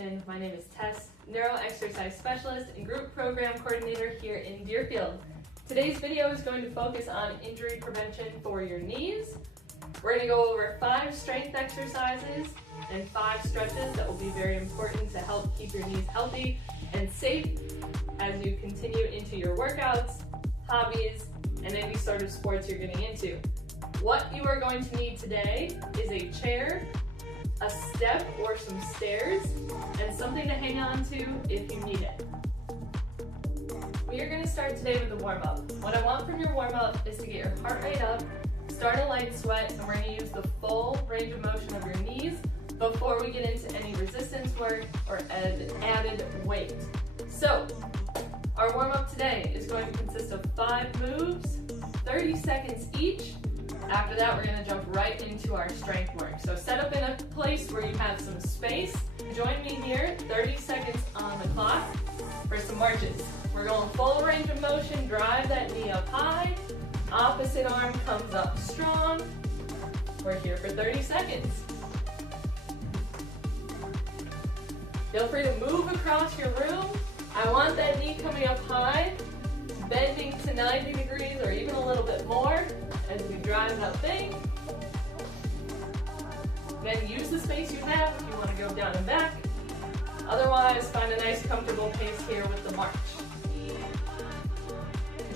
Prevention. My name is Tess, Neuro Exercise Specialist and Group Program Coordinator here in Deerfield. Today's video is going to focus on injury prevention for your knees. We're going to go over 5 strength exercises and 5 stretches that will be very important to help keep your knees healthy and safe as you continue into your workouts, hobbies, and any sort of sports you're getting into. What you are going to need today is a chair, a step or some stairs, and something to hang on to if you need it. We are going to start today with the warm-up. What I want from your warm-up is to get your heart rate up, start a light sweat, and we're going to use the full range of motion of your knees before we get into any resistance work or added weight. So, our warm-up today is going to consist of 5 moves, 30 seconds each. After that, we're going to jump right into our strength work. So set up in a place where you have some space. Join me here, 30 seconds on the clock for some marches. We're going full range of motion, drive that knee up high, opposite arm comes up strong. We're here for 30 seconds. Feel free to move across your room. I want that knee coming up high, bending to 90 degrees or even a little bit more as we drive that thing. Then use the space you have if you want to go down and back. Otherwise, find a nice comfortable pace here with the march.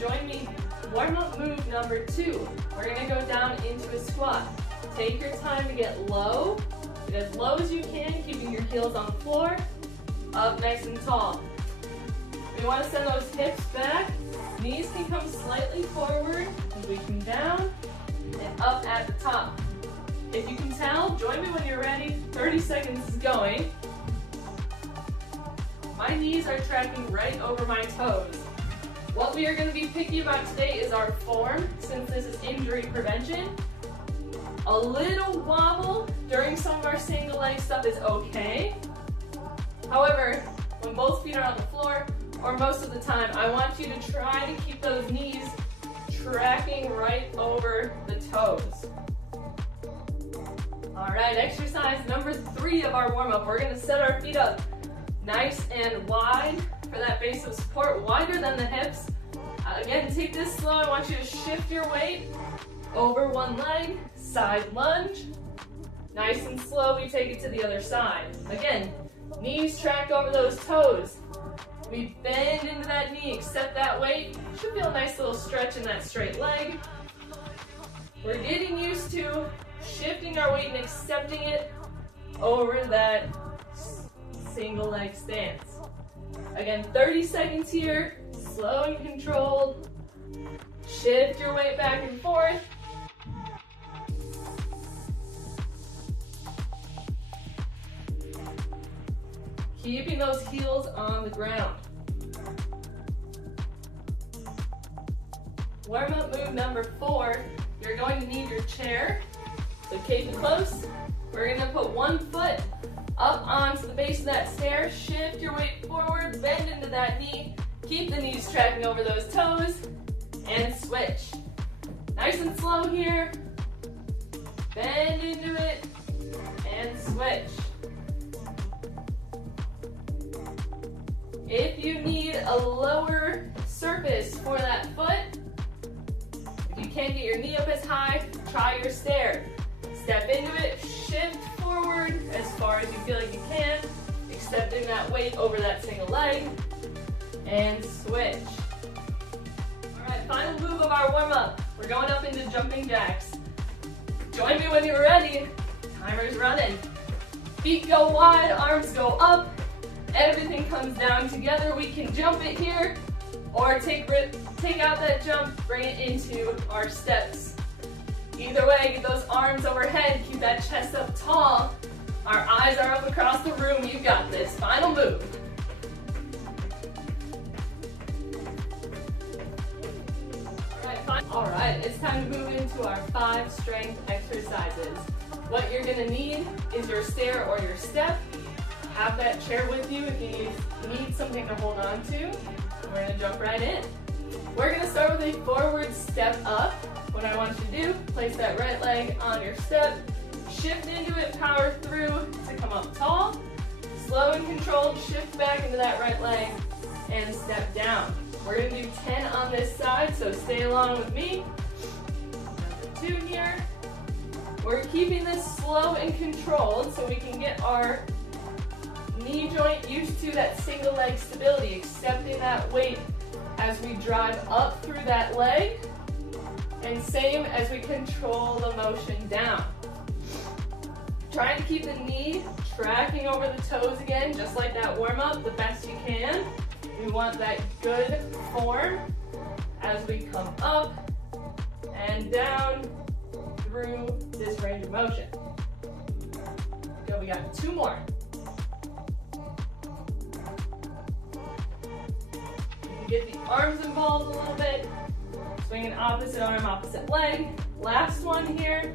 Join me. Warm-up move number 2. We're going to go down into a squat. Take your time to get low. Get as low as you can, keeping your heels on the floor. Up nice and tall. We want to send those hips back. Knees can come slightly forward. We come down and up at the top. If you can tell, join me when you're ready. 30 seconds is going. My knees are tracking right over my toes. What we are going to be picky about today is our form, since this is injury prevention. A little wobble during some of our single leg stuff is okay. However, when both feet are on the floor, or most of the time, I want you to try to keep those knees tracking right over the toes. All right, exercise number 3 of our warm-up. We're gonna set our feet up nice and wide for that base of support, wider than the hips. Again, take this slow. I want you to shift your weight over one leg, side lunge. Nice and slow, we take it to the other side. Again, knees track over those toes. We bend into that knee, accept that weight. Should feel a nice little stretch in that straight leg. We're getting used to shifting our weight and accepting it over that single leg stance. Again, 30 seconds here, slow and controlled. Shift your weight back and forth. Keeping those heels on the ground. Warm-up move number 4, you're going to need your chair. So keep it close. We're going to put one foot up onto the base of that stair. Shift your weight forward, bend into that knee. Keep the knees tracking over those toes, and switch. Nice and slow here. Bend into it, and switch. If you need a lower surface for that foot, if you can't get your knee up as high, try your stair. Step into it, shift forward as far as you feel like you can, accepting that weight over that single leg, and switch. All right, final move of our warm-up. We're going up into jumping jacks. Join me when you're ready. Timer's running. Feet go wide, arms go up. Everything comes down together. We can jump it here, or take out that jump, bring it into our steps. Either way, get those arms overhead, keep that chest up tall. Our eyes are up across the room. You got this. Final move. All right, it's time to move into our 5 strength exercises. What you're gonna need is your stair or your step. Have that chair with you if you need something to hold on to. We're going to jump right in. We're going to start with a forward step up. What I want you to do, place that right leg on your step, shift into it, power through to come up tall. Slow and controlled, shift back into that right leg and step down. We're gonna do 10 on this side, so stay along with me. Number 2 here. We're keeping this slow and controlled so we can get our knee joint used to that single leg stability, accepting that weight as we drive up through that leg, and same as we control the motion down. Trying to keep the knee tracking over the toes again, just like that warm up, the best you can. We want that good form as we come up and down through this range of motion. Good, we got 2 more. Get the arms involved a little bit. Swing an opposite arm, opposite leg. Last one here.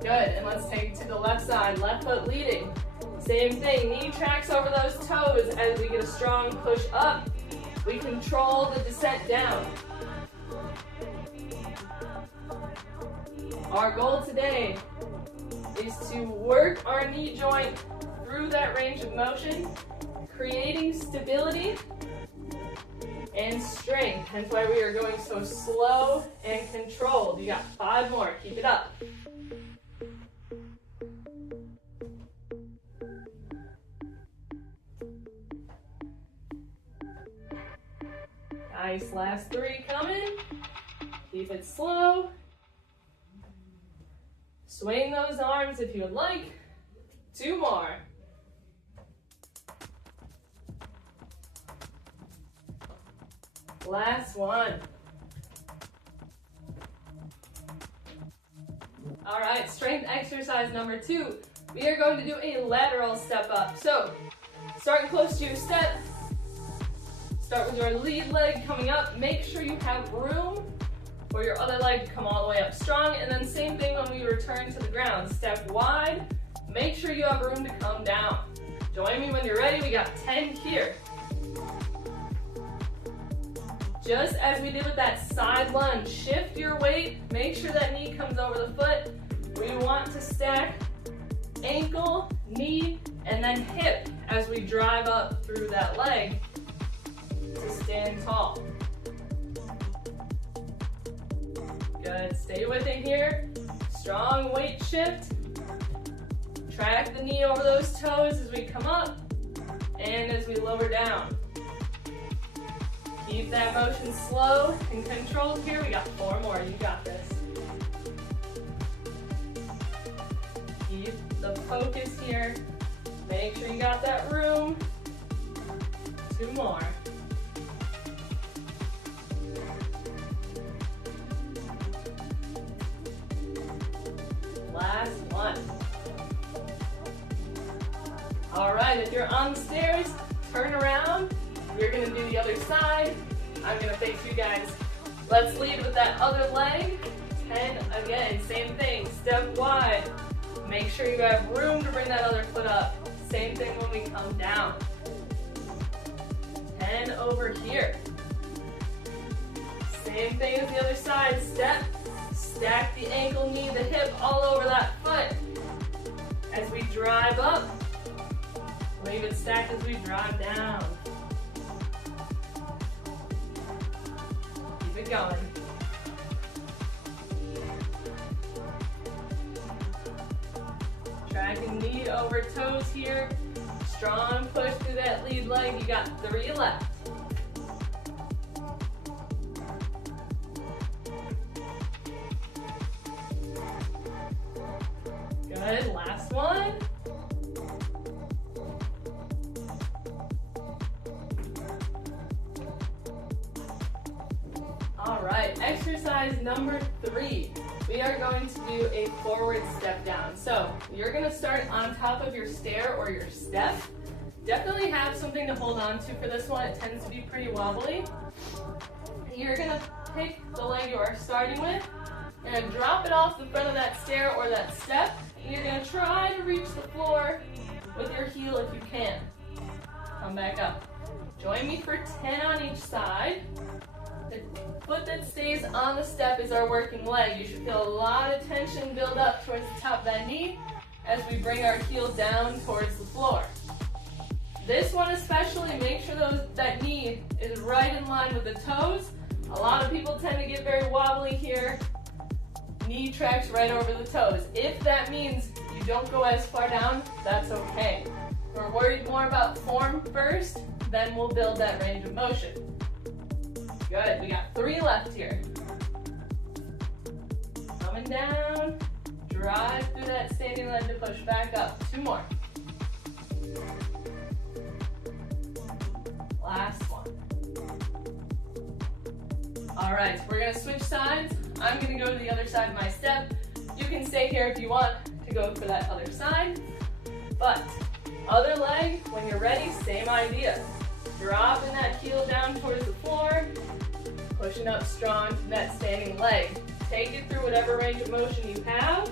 Good, and let's take it to the left side. Left foot leading. Same thing, knee tracks over those toes as we get a strong push up. We control the descent down. Our goal today is to work our knee joint through that range of motion, creating stability and strength, hence why we are going so slow and controlled. You got 5 more, keep it up. Nice, last 3 coming. Keep it slow. Swing those arms if you would like. 2 more. Last one. All right, strength exercise number 2. We are going to do a lateral step up. So, starting close to your step, start with your lead leg coming up. Make sure you have room for your other leg to come all the way up strong. And then same thing when we return to the ground. Step wide, make sure you have room to come down. Join me when you're ready. We got 10 here. Just as we did with that side lunge, shift your weight, make sure that knee comes over the foot. We want to stack ankle, knee, and then hip as we drive up through that leg to stand tall. Good, stay with it here. Strong weight shift. Track the knee over those toes as we come up and as we lower down. Keep that motion slow and controlled here. We got 4 more. You got this. Keep the focus here. Make sure you got that room. 2 more. Last one. All right, if you're on the stairs, turn around. We're gonna do the other side. I'm gonna face you guys. Let's lead with that other leg. 10 again, same thing, step wide. Make sure you have room to bring that other foot up. Same thing when we come down. 10 over here. Same thing as the other side, step. Stack the ankle, knee, the hip all over that foot. As we drive up, leave it stacked as we drive down. Keep it going. Tracking knee over toes here. Strong push through that lead leg. You got 3 left. Good, last one. All right, exercise number 3. We are going to do a forward step down. So you're gonna start on top of your stair or your step. Definitely have something to hold on to for this one. It tends to be pretty wobbly. You're gonna pick the leg you are starting with. You're gonna drop it off the front of that stair or that step. And you're gonna try to reach the floor with your heel if you can. Come back up. Join me for 10 on each side. The foot that stays on the step is our working leg. You should feel a lot of tension build up towards the top of that knee as we bring our heel down towards the floor. This one especially, make sure that knee is right in line with the toes. A lot of people tend to get very wobbly here. Knee tracks right over the toes. If that means you don't go as far down, that's okay. We're worried more about form first, then we'll build that range of motion. Good, we got 3 left here. Coming down, drive through that standing leg to push back up. 2 more. Last one. All right, so we're gonna switch sides. I'm gonna go to the other side of my step. You can stay here if you want to go for that other side. But other leg, when you're ready, same idea. Dropping that heel down towards the floor, pushing up strong from that standing leg. Take it through whatever range of motion you have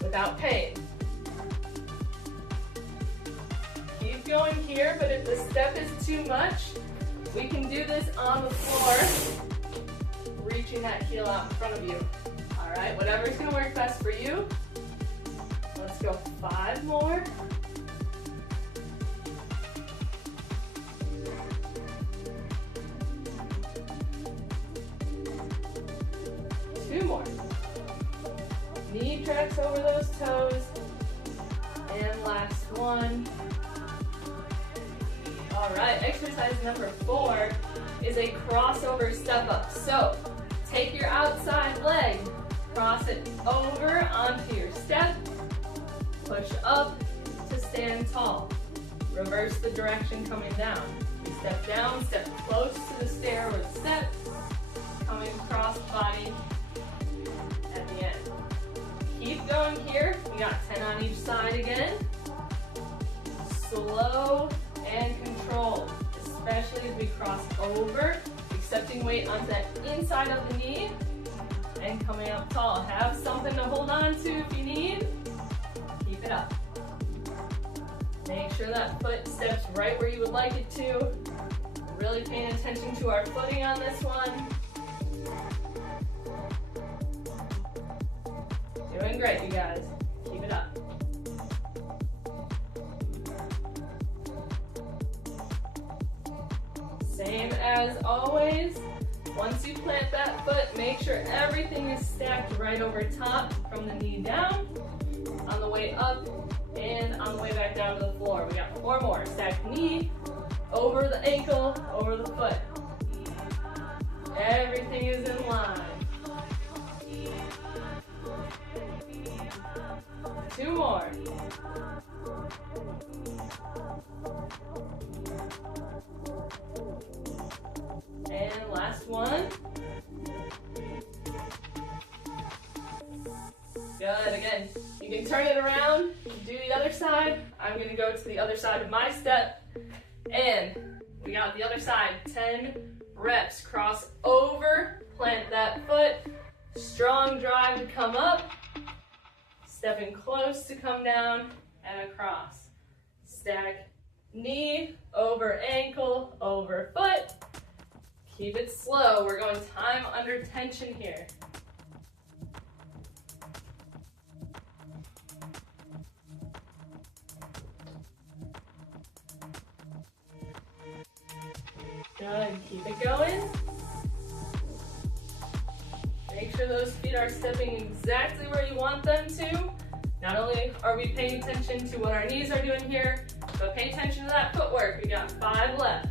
without pain. Keep going here, but if the step is too much, we can do this on the floor, reaching that heel out in front of you. All right, whatever's gonna work best for you. Let's go 5 more. 2 more. Knee tracks over those toes. And last one. All right, exercise number 4 is a crossover step up. So take your outside leg, cross it over onto your step, push up to stand tall. Reverse the direction coming down. You step down, step close to the stair or the step, coming across the body at the end. Keep going here. We got 10 on each side again. Slow and controlled, especially as we cross over, accepting weight onto that inside of the knee, and coming up tall. Have something to hold on to if you need. Keep it up. Make sure that foot steps right where you would like it to. Really paying attention to our footing on this one. Doing great, you guys. Keep it up. Same as always, once you plant that foot, make sure everything is stacked right over top from the knee down, on the way up, and on the way back down to the floor. We got 4 more. Stack knee, over the ankle, over the foot. Everything is in line. 2 more. And last one. Good, again, you can turn it around, do the other side. I'm gonna go to the other side of my step. And we got the other side, 10 reps. Cross over, plant that foot, strong drive to come up, stepping close to come down and across. Stack knee, over ankle, over foot. Keep it slow. We're going time under tension here. Good, keep it going. Make sure those feet are stepping exactly where you want them to. Not only are we paying attention to what our knees are doing here, but pay attention to that footwork. We got 5 left.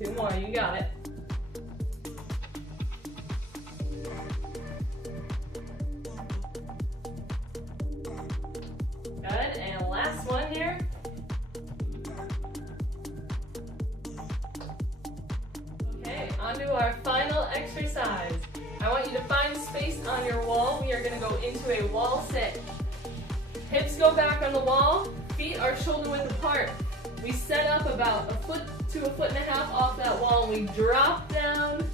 Two more, you got it. Good, and last one here. Okay, on to our final exercise. I want you to find space on your wall. We are gonna go into a wall sit. Hips go back on the wall, feet are shoulder width apart. We set up about 1 foot to 1.5 feet off that wall, and we drop down,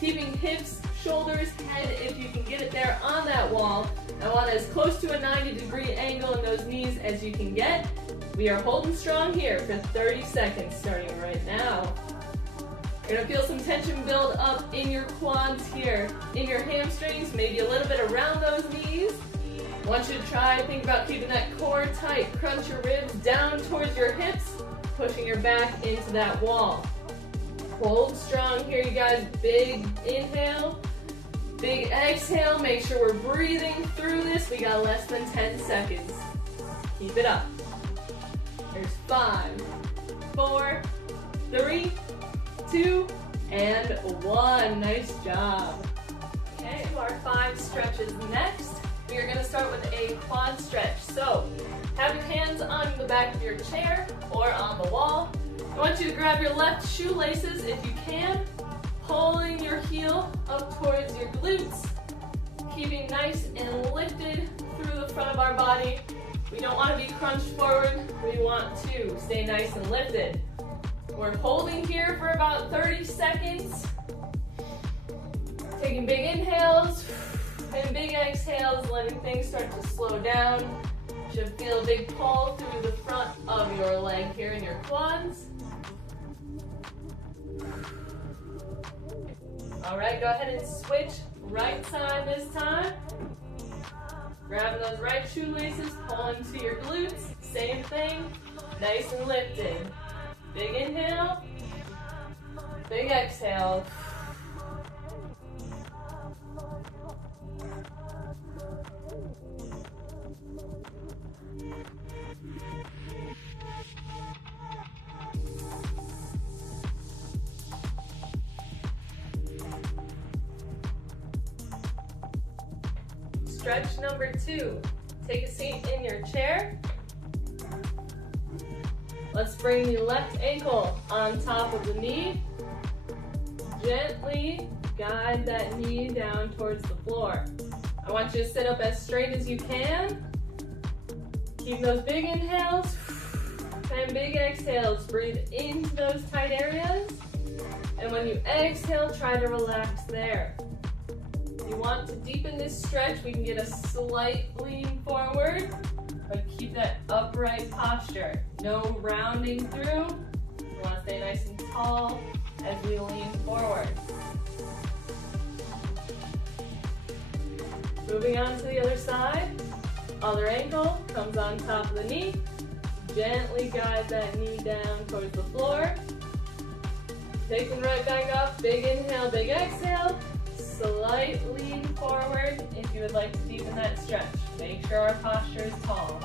keeping hips, shoulders, head, if you can get it there on that wall. I want as close to a 90-degree angle in those knees as you can get. We are holding strong here for 30 seconds starting right now. You're gonna feel some tension build up in your quads here, in your hamstrings, maybe a little bit around those knees. I want you to think about keeping that core tight. Crunch your ribs down towards your hips, pushing your back into that wall. Hold strong here, you guys. Big inhale, big exhale. Make sure we're breathing through this. We got less than 10 seconds. Keep it up. There's 5, 4, 3, 2, and 1. Nice job. Okay, our 5 stretches next. We are going to start with a quad stretch. So, have your hands on the back of your chair or on the wall. I want you to grab your left shoelaces if you can, pulling your heel up towards your glutes, keeping nice and lifted through the front of our body. We don't want to be crunched forward. We want to stay nice and lifted. We're holding here for about 30 seconds. Taking big inhales and big exhales, letting things start to slow down. You should feel a big pull through the front of your leg here in your quads. All right, go ahead and switch right side this time. Grabbing those right shoelaces, pulling to your glutes. Same thing, nice and lifted. Big inhale, big exhale. Stretch number 2. Take a seat in your chair. Let's bring the left ankle on top of the knee. Gently guide that knee down towards the floor. I want you to sit up as straight as you can. Keep those big inhales and big exhales. Breathe into those tight areas. And when you exhale, try to relax there. If you want to deepen this stretch, we can get a slight lean forward, but keep that upright posture. No rounding through. We want to stay nice and tall as we lean forward. Moving on to the other side. Other ankle comes on top of the knee. Gently guide that knee down towards the floor. Taking right back up. Big inhale, big exhale. Slight lean forward if you would like to deepen that stretch. Make sure our posture is tall.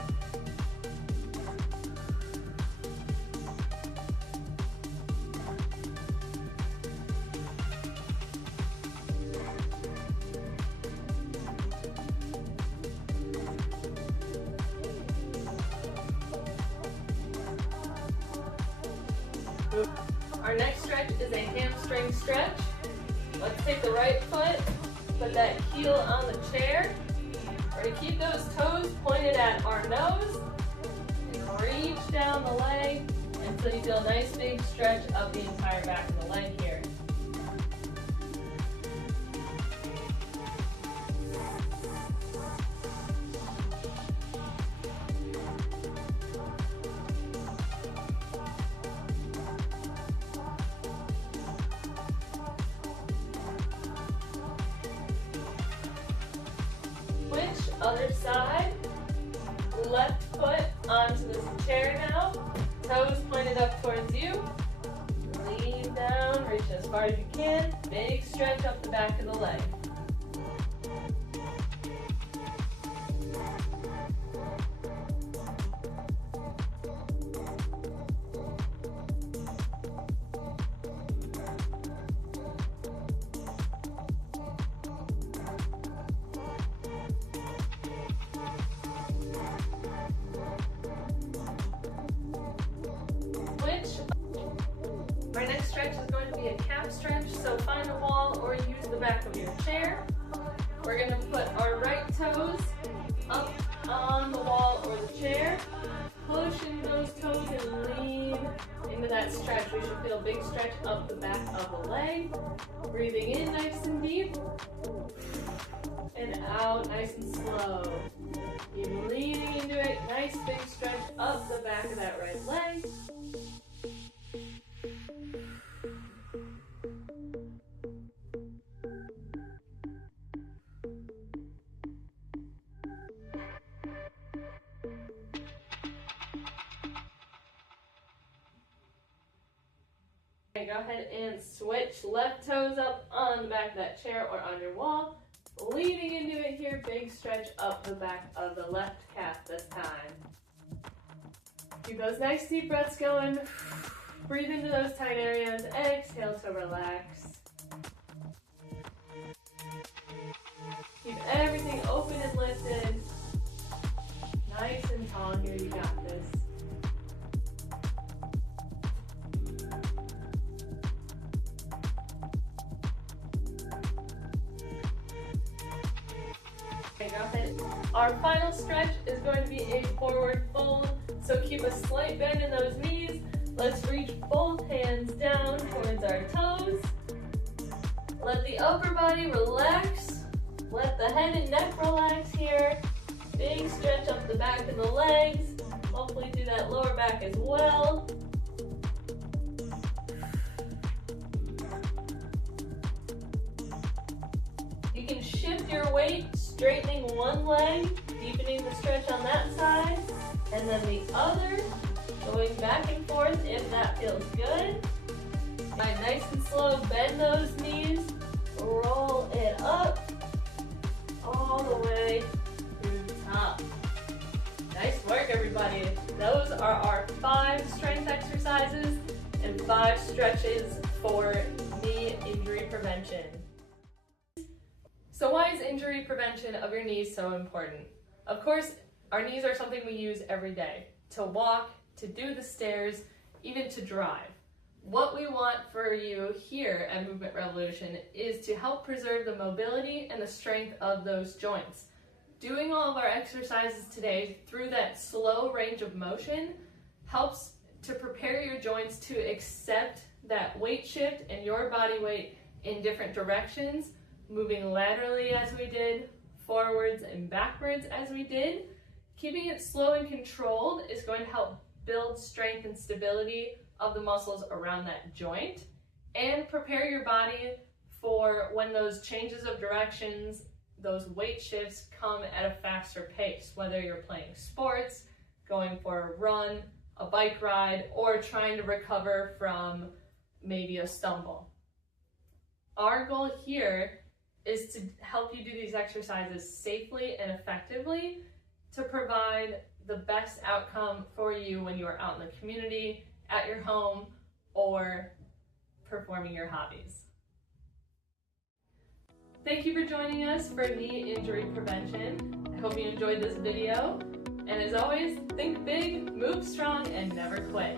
Our next stretch is a hamstring stretch. Let's take the right foot, put that heel on the chair. We're going to keep those toes pointed at our nose. And reach down the leg until you feel a nice big stretch of the entire back of the leg here. Other side, left foot onto this chair now, toes pointed up towards you, lean down, reach as far as you can, big stretch up the back of the leg. Our next stretch is going to be a calf stretch, so find a wall or use the back of your chair. We're going to put our right toes up on the wall or the chair, pushing those toes and lean into that stretch. We should feel a big stretch up the back of the leg. Breathing in nice and deep, and out nice and slow. Keep leaning into it nice nice big stretch up the back of that right leg. Okay, go ahead and switch left toes up on the back of that chair or on your wall. Leaning into it here, big stretch up the back of the left calf this time. Keep those nice deep breaths going. Breathe into those tight areas. Exhale to relax. Keep everything open and lifted. Nice and tall here, you got this. Okay, go ahead. Our final stretch is going to be a forward fold. So keep a slight bend in those knees. Let's reach both hands down towards our toes. Let the upper body relax. Let the head and neck relax here. Big stretch up the back of the legs. Hopefully through that lower back as well. You can shift your weight, straightening one leg, deepening the stretch on that side, and then the other, going back and forth if that feels good. Right, nice and slow, bend those knees, roll it up, all the way to the top. Nice work, everybody. Those are our 5 strength exercises and 5 stretches for knee injury prevention. So why is injury prevention of your knees so important? Of course, our knees are something we use every day, to walk, to do the stairs, even to drive. What we want for you here at Movement Revolution is to help preserve the mobility and the strength of those joints. Doing all of our exercises today through that slow range of motion helps to prepare your joints to accept that weight shift and your body weight in different directions, moving laterally as we did, forwards and backwards as we did. Keeping it slow and controlled is going to help build strength and stability of the muscles around that joint and prepare your body for when those changes of directions, those weight shifts come at a faster pace, whether you're playing sports, going for a run, a bike ride, or trying to recover from maybe a stumble. Our goal here is to help you do these exercises safely and effectively to provide the best outcome for you when you are out in the community, at your home, or performing your hobbies. Thank you for joining us for knee injury prevention. I hope you enjoyed this video. And as always, think big, move strong, and never quit.